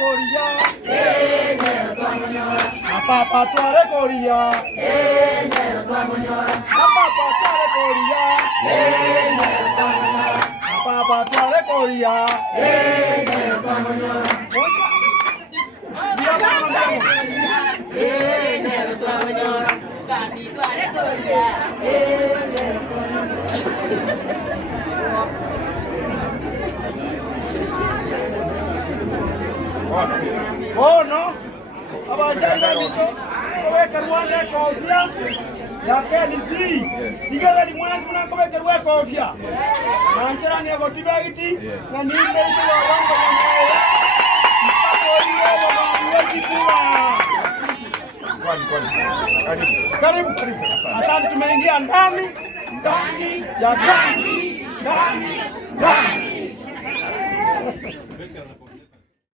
koria apapa tware koria apapa tware koria apapa tware koria oh no, abajanga niko koweka rwanda kofia yake nisi igala ni mwanzi muna koweka rwa kofia nanjera ni abotibagiti na ni mbese wa wango mwana mpaka ile wango karibu asante tumeingia ndani ya gari